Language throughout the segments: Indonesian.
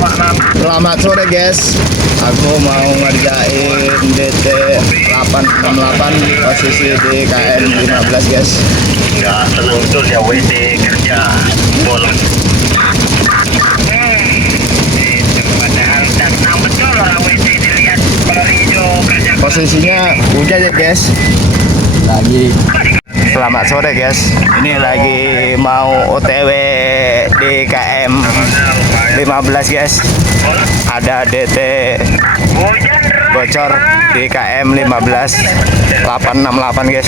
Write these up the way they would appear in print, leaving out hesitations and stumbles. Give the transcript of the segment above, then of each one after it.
Selamat sore guys, aku mau ngerjain DT 868 posisi di KM 15 guys. Ya senang betul ya WD kerja bola. Itu padahal senang betul orang WD dilihat Perindo kerja. Posisinya hujan ya guys. Selamat sore guys, ini lagi mau OTW di KM 15 guys. Ada DT bocor di KM 15 868 guys.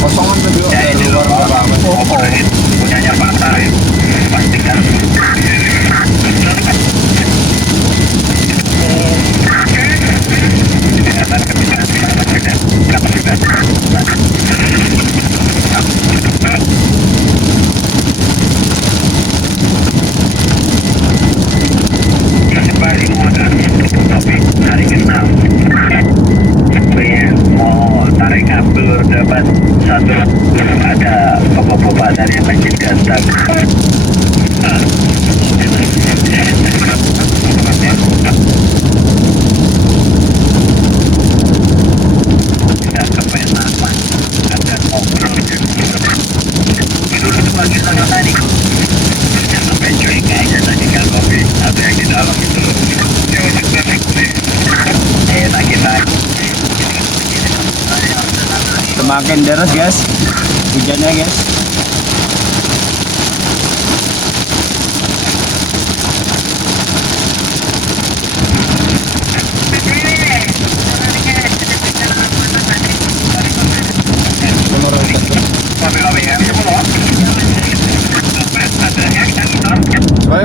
Kosongan kedua dari luar punyanya pasar pastikan dapat satu ada bapak-bapak dari masjid ganteng. Tidak kepenaman ada ngobrol dulu pagi sana tadi yang sampai curiga aja tadi kan kopi ada yang di dalam itu enak kita. Semakin deras guys hujannya guys.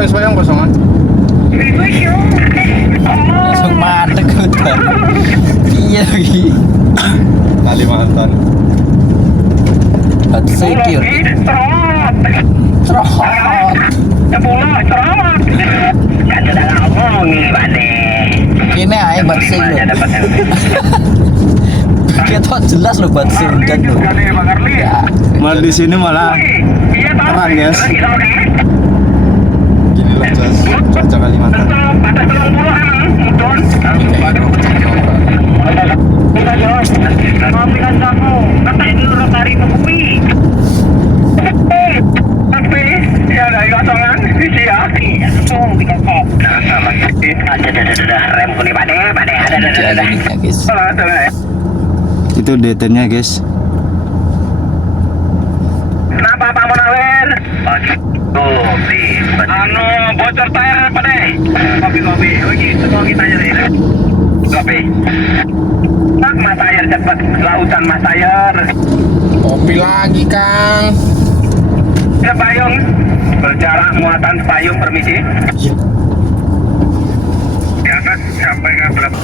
Soyong kosongan langsung mandek udah. Iya lagi Kalimantan. Sekir cerot ini aja batsing loh. Kita jelas loh batsing dan loh ya. Malah di sini malah terang guys. Gini loh cuaca Kalimantan. Itu DT-nya guys. Kenapa Pak Munawir? Anu bocor tayar apa deh? Kopi. Oh gitu mau kita aja deh. Kopi. Pak Mas Ayer cepat lautan Mas Ayer. Kopi lagi Kang. Ya payung. Berjarak muatan payung permisi. Di atas sampai ke berapa?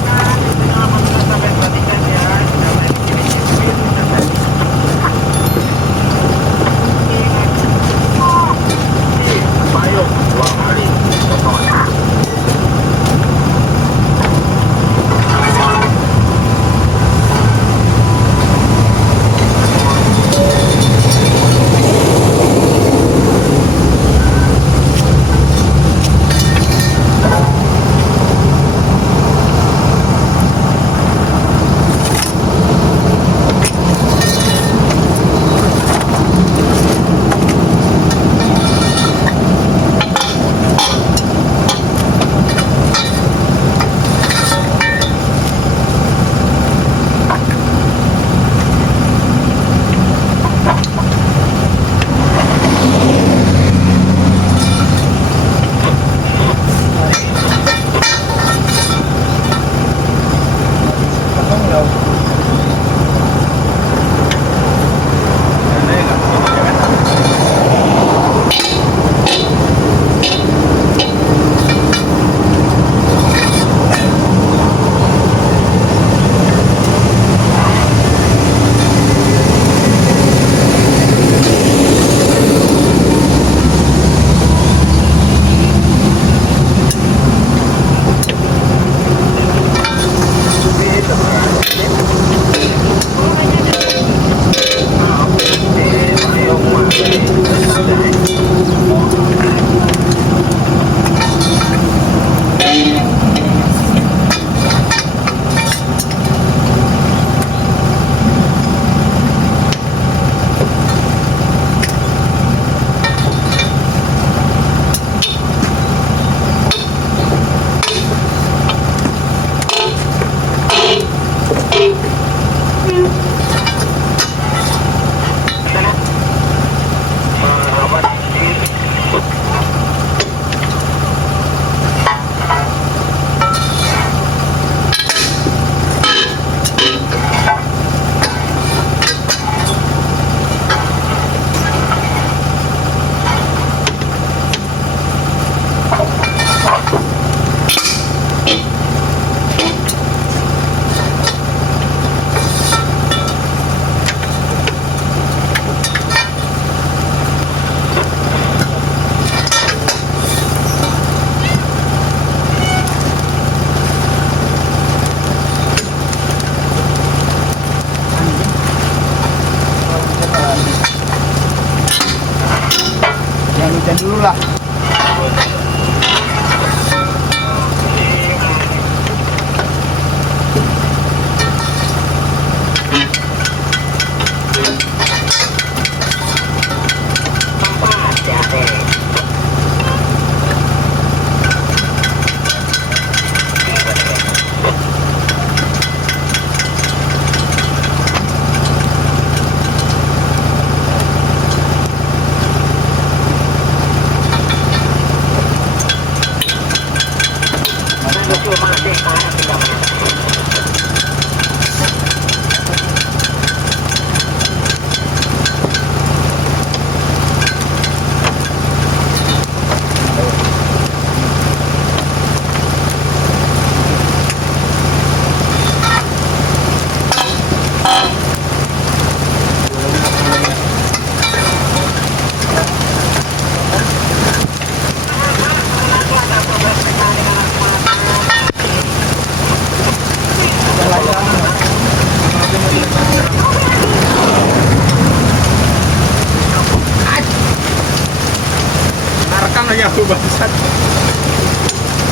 Rekam aja aku bangsat.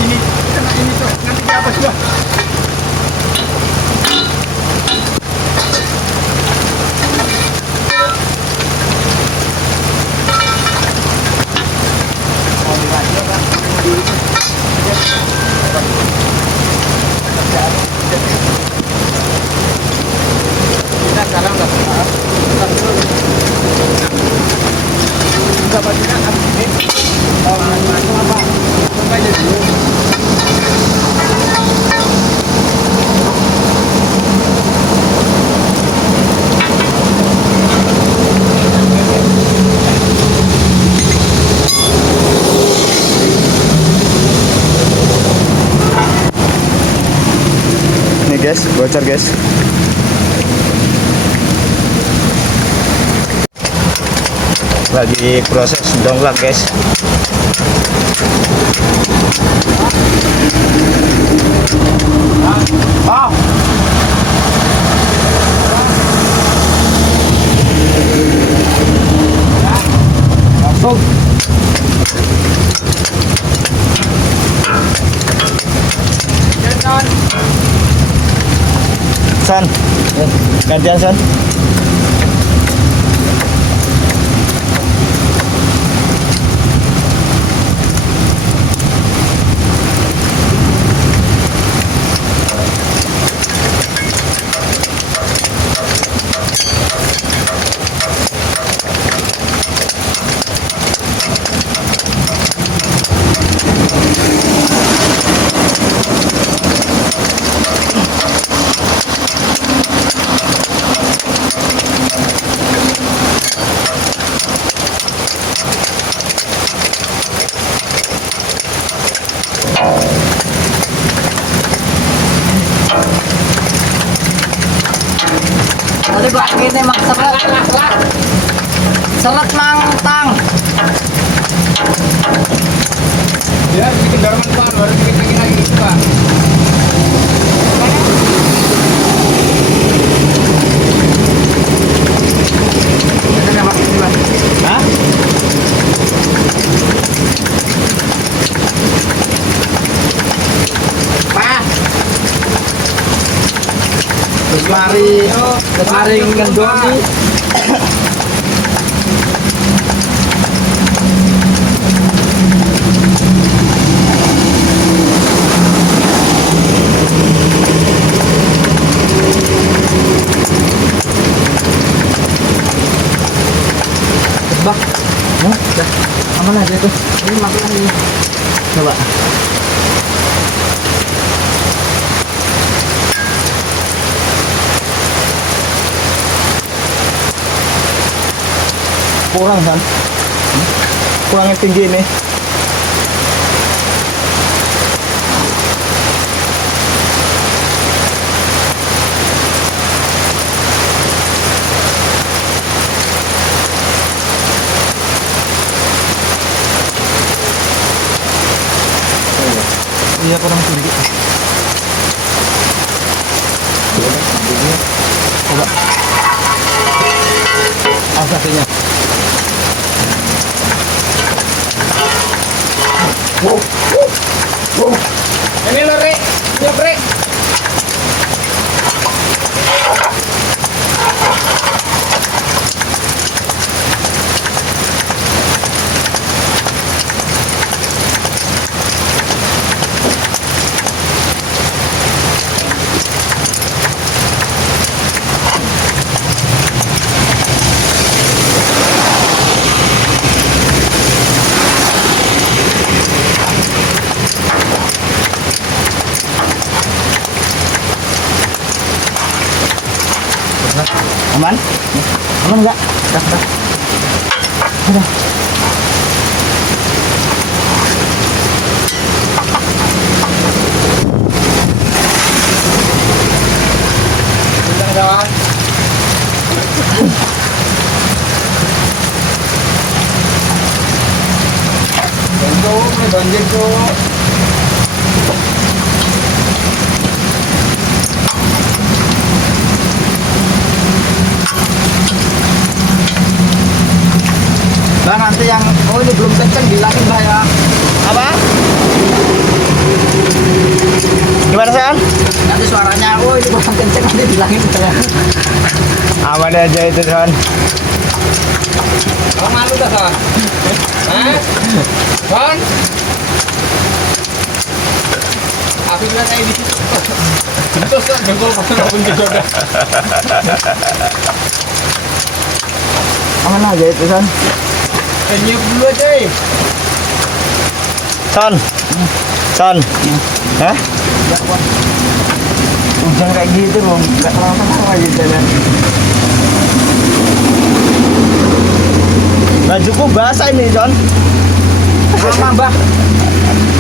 Ini kena ini tuh nanti di atas gua. Kita sekarang udah udah bajunya habis ini. Oh, masuk apa? Coba aja dulu. Nih guys, bocor guys. Lagi proses dongklak guys. Langsung. San, gantian San. Tadi gua ini mak seret. Seret mangtang. Ya, bikin garam Pak, baru bikin lagi Pak. Hah? Pak. Terus mari ngendoni. Bah, dah, aman aja tuh. Ini makan ini. Coba. Kurang San. Kurangnya tinggi nih. Iya kurang tinggi. Coba. Asapnya. Ini lori, siap Rek. Aman? Aman enggak? Dah. Udah. Udah. Banjir tuh. Nah, nanti yang ini belum kenceng bilangin lah ya. Apa? Gimana San? Nanti suaranya, ini kurang kenceng nanti bilangin saya. Aman aja itu San. Kamu malu dah, Son? Hah? Son? Aku bilang kayak di situ. Terus Son, jengkol pasang pun juga. Aman aja itu San. Nyiap dulu aja. Son. Son. Hah? Hujan kayak gitu bang, nggak lama-lama aja jalan. Bajuku basah ini Son. Sama mbah.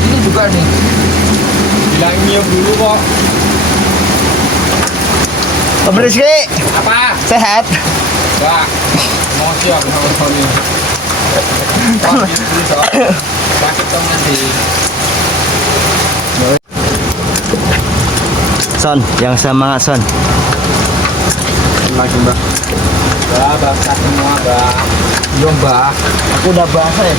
Ini juga nih. Bilang nyiap dulu kok. Om Rizky, Apa? sehat? Wah, mau siap sama Sony. Sakit dong nanti. Son, yang semangat Son. Lagi mbak. Basah semua mbak. Yo mbah, aku udah basah ya.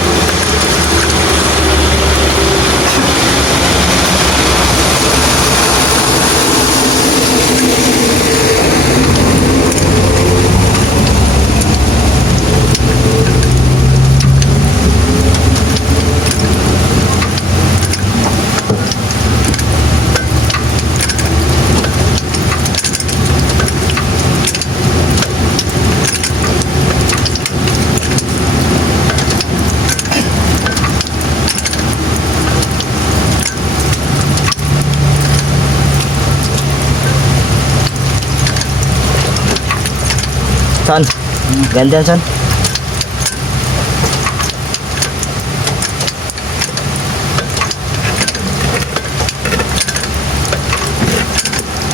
Son, gantian Son.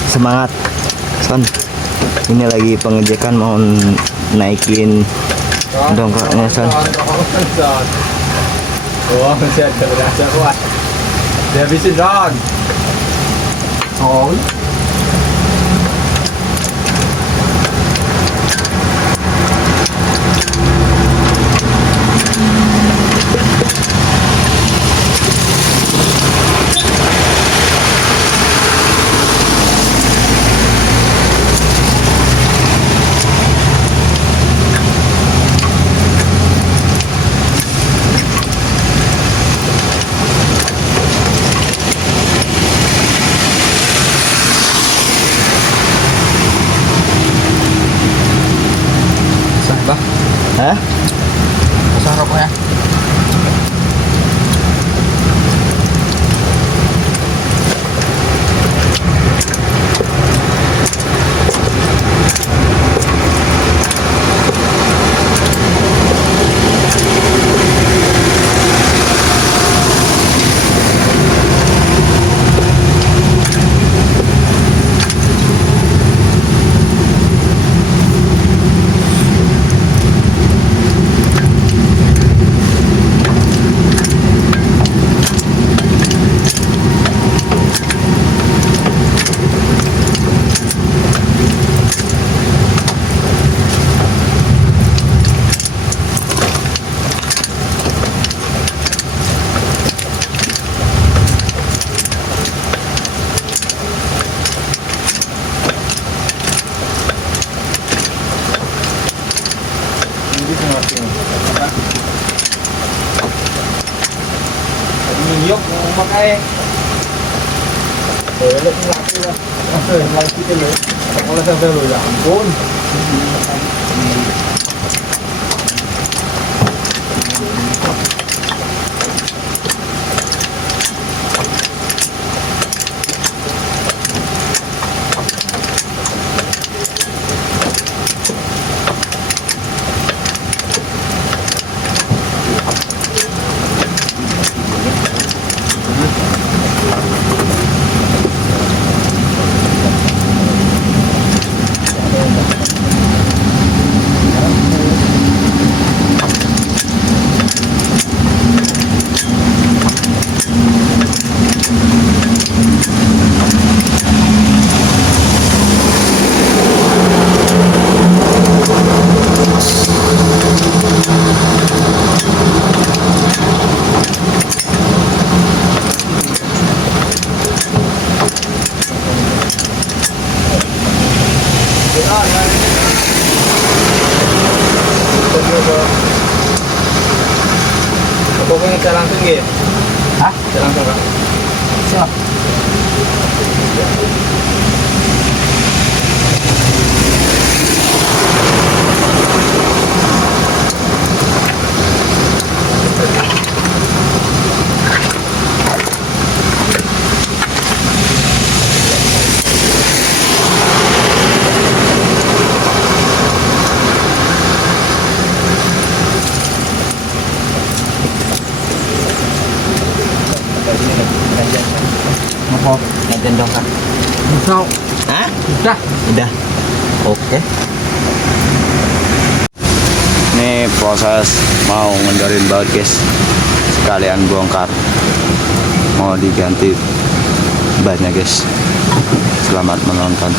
Semangat Son. Ini lagi pengecekan mau naikin dongkraknya Son. Wah, masih ada berasa kuat. Dia habisin Don. Oh, Sah, Bah. Hah? Sah rokoknya. Yuk, mau pakai. Lihat ni laki lah. Laki tu le. Kalau sampai lu ya ampun. lagi. Hah? Langsung Kak. Siap. Apa? Gantian dong Kak. Bisa. Hah? Udah. Udah. Oke. Ini proses mau ngendorin baut guys, sekalian bongkar, mau diganti bannya guys. Selamat menonton.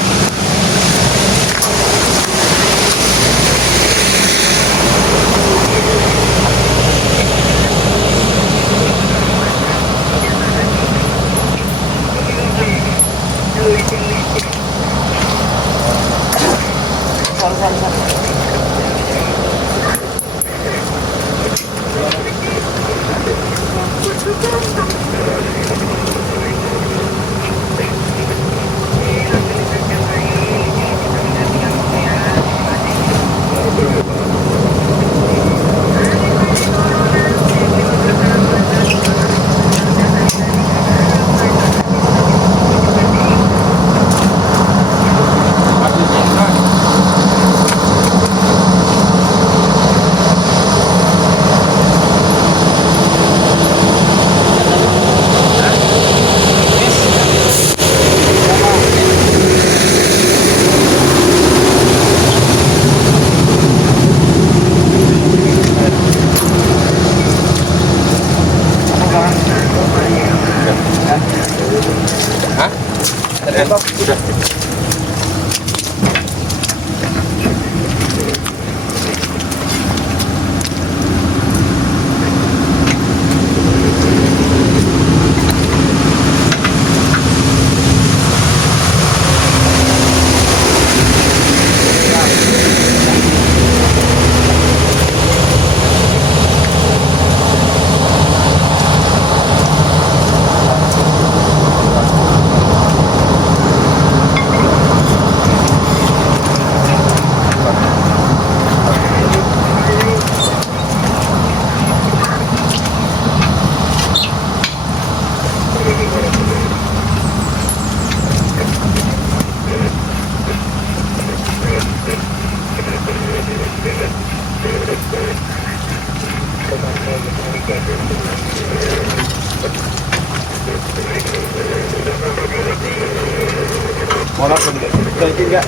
Mau langsung ganti enggak?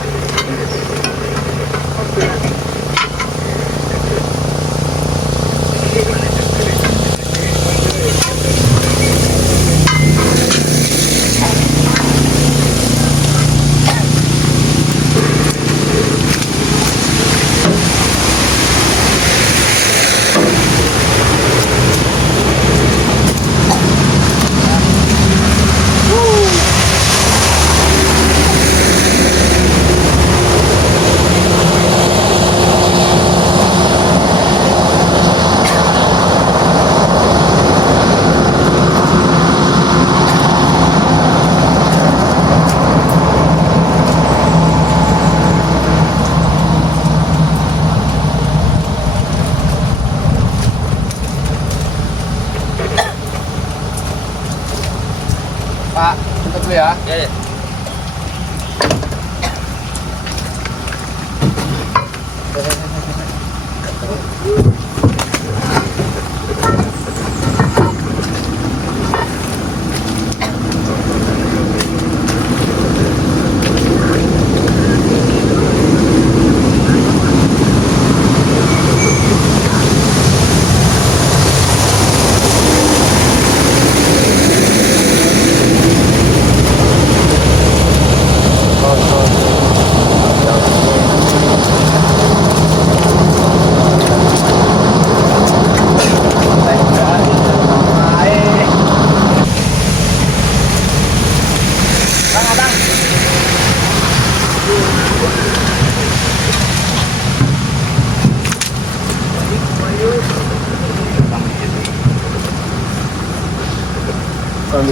Pak, tutup dulu ya. Ya, ya. Apa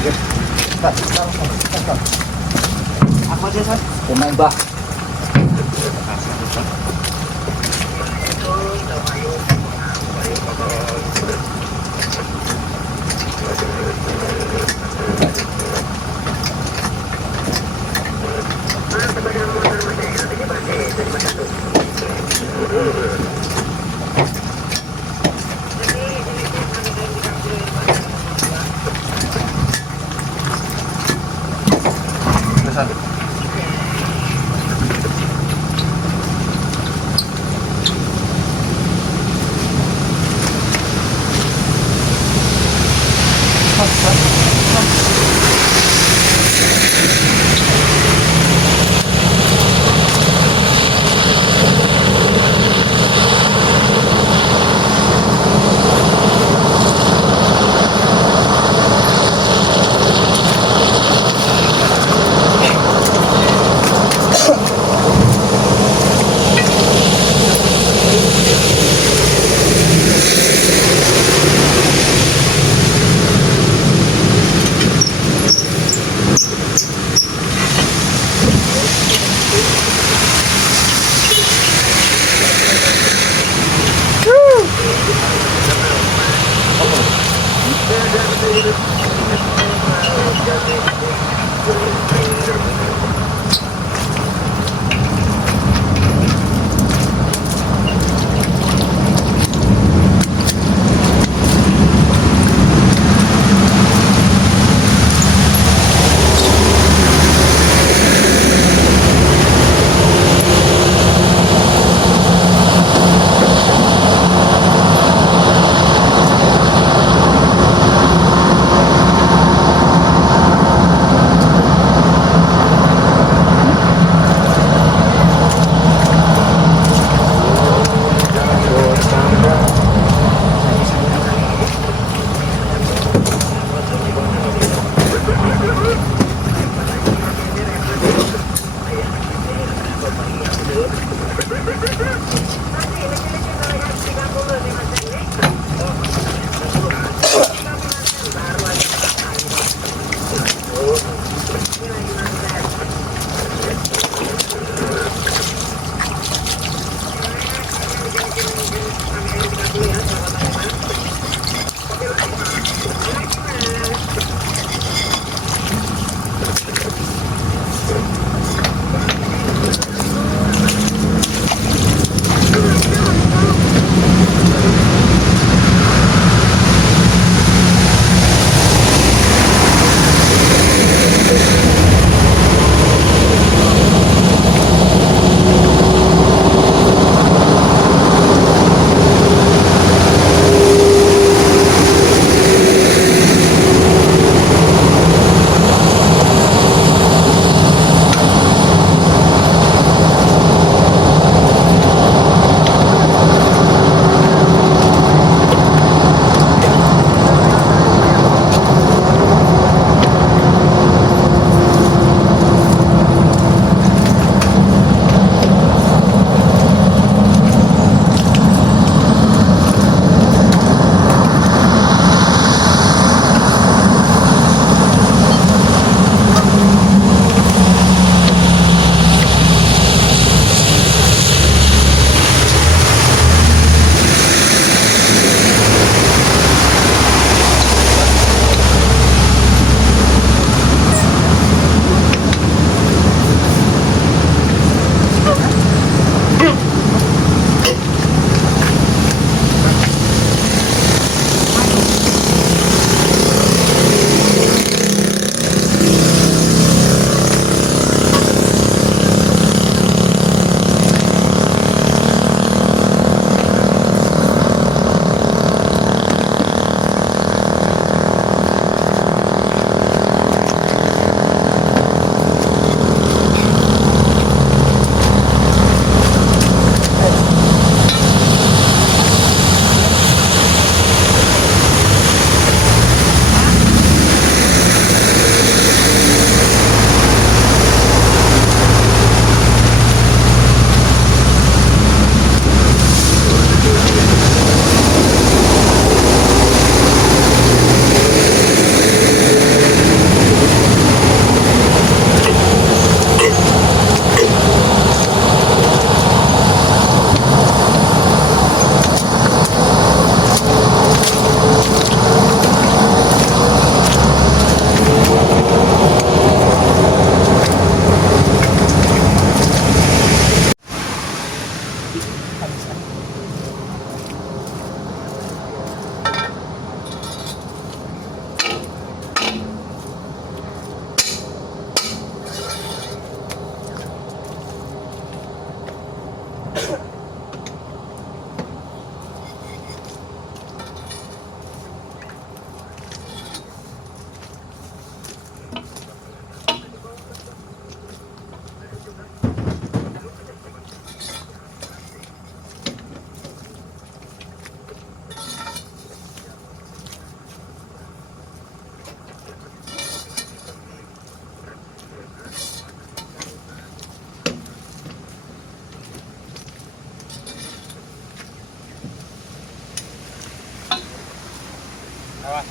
sih, San? Pemain bah.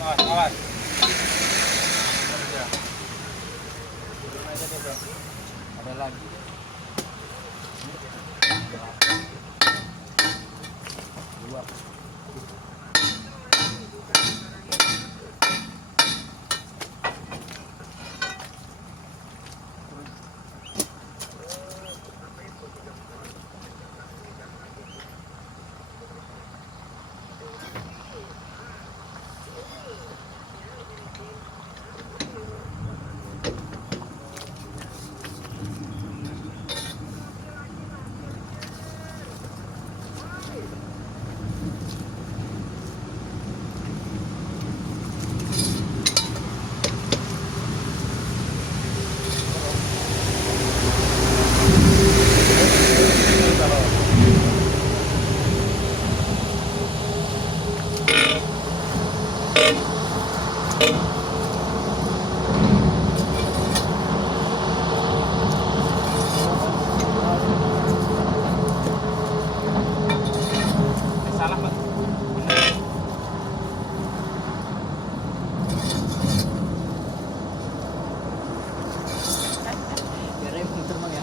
Awas. Ada lagi. Dua. Salah, Pak. Biar yang muter Bang ya.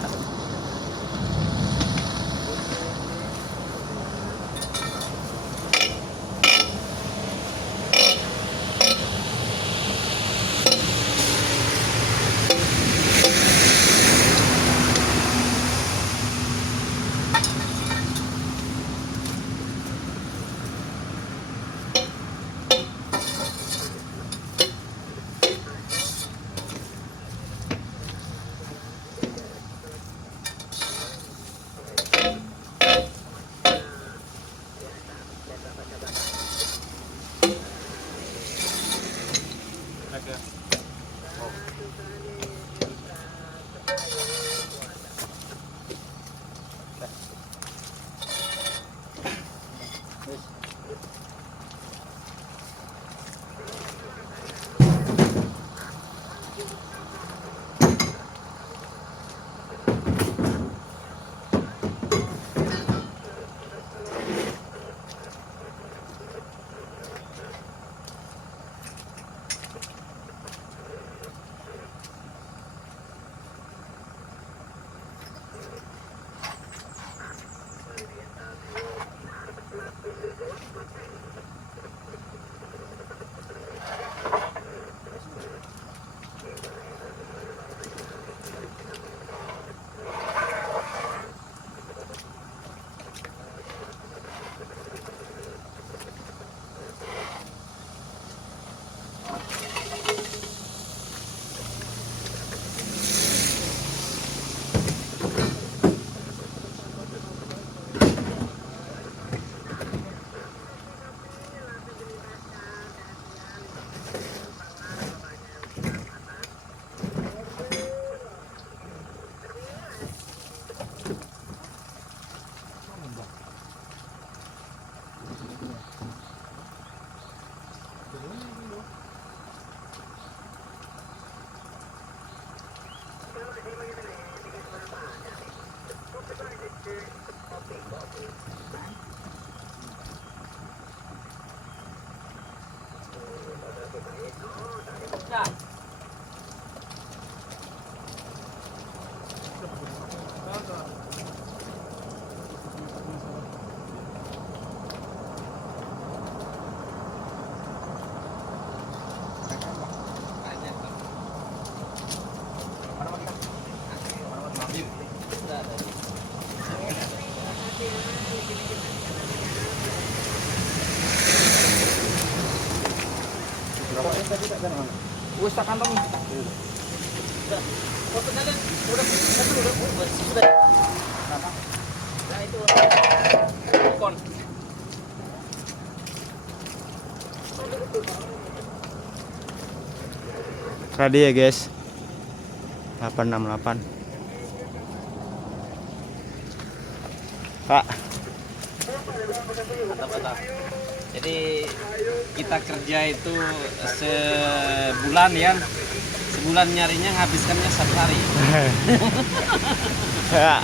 Wes tak kantong. Foto kalian udah sudah. Nah itu Kon. Tadi ya guys, 868 Pak. mantap. Jadi kita kerja itu sebulan ya. Sebulan nyarinya habiskannya 1 hari. Ya,